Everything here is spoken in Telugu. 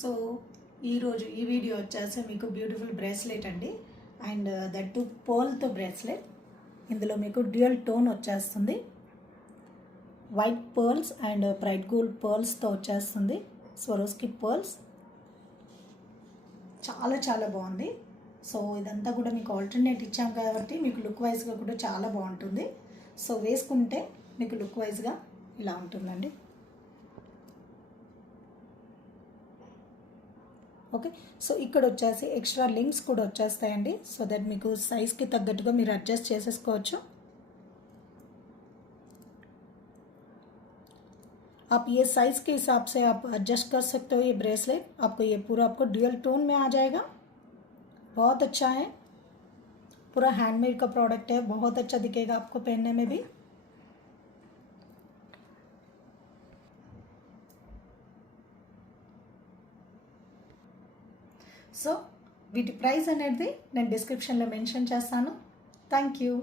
సో ఈరోజు ఈ వీడియో వచ్చేసి మీకు బ్యూటిఫుల్ బ్రేస్లెట్ అండి. అండ్ దట్ టు పర్ల్తో బ్రేస్లెట్. ఇందులో మీకు డ్యూయల్ టోన్ వచ్చేస్తుంది. White pearls and bright gold పర్ల్స్తో వచ్చేస్తుంది. స్వరోస్కి పర్ల్స్ చాలా చాలా బాగుంది. సో ఇదంతా కూడా మీకు ఆల్టర్నేట్ ఇచ్చాం కాబట్టి మీకు లుక్ వైజ్గా కూడా చాలా బాగుంటుంది. సో వేసుకుంటే మీకు లుక్ వైజ్గా ఇలా ఉంటుందండి. ఓకే, సో ఇక్కడ వచ్చేసి ఎక్స్ట్రా లింక్స్ కూడా వచ్చేస్తాయండి. సో దట్ మీకు సైజ్కి తగ్గట్టుగా మీరు అడ్జస్ట్ చేసేసుకోవచ్చు. आप ये साइज़ के हिसाब से आप एडजस्ट कर सकते हो। ये ब्रेसलेट आपको ये पूरा आपको ड्यूअल टोन में आ जाएगा। बहुत अच्छा है, पूरा हैंडमेड का प्रोडक्ट है, बहुत अच्छा दिखेगा आपको पहनने में भी। సో వీటి ప్రైస్ అనేది నేను డిస్క్రిప్షన్లో మెన్షన్ చేస్తాను. Thank you.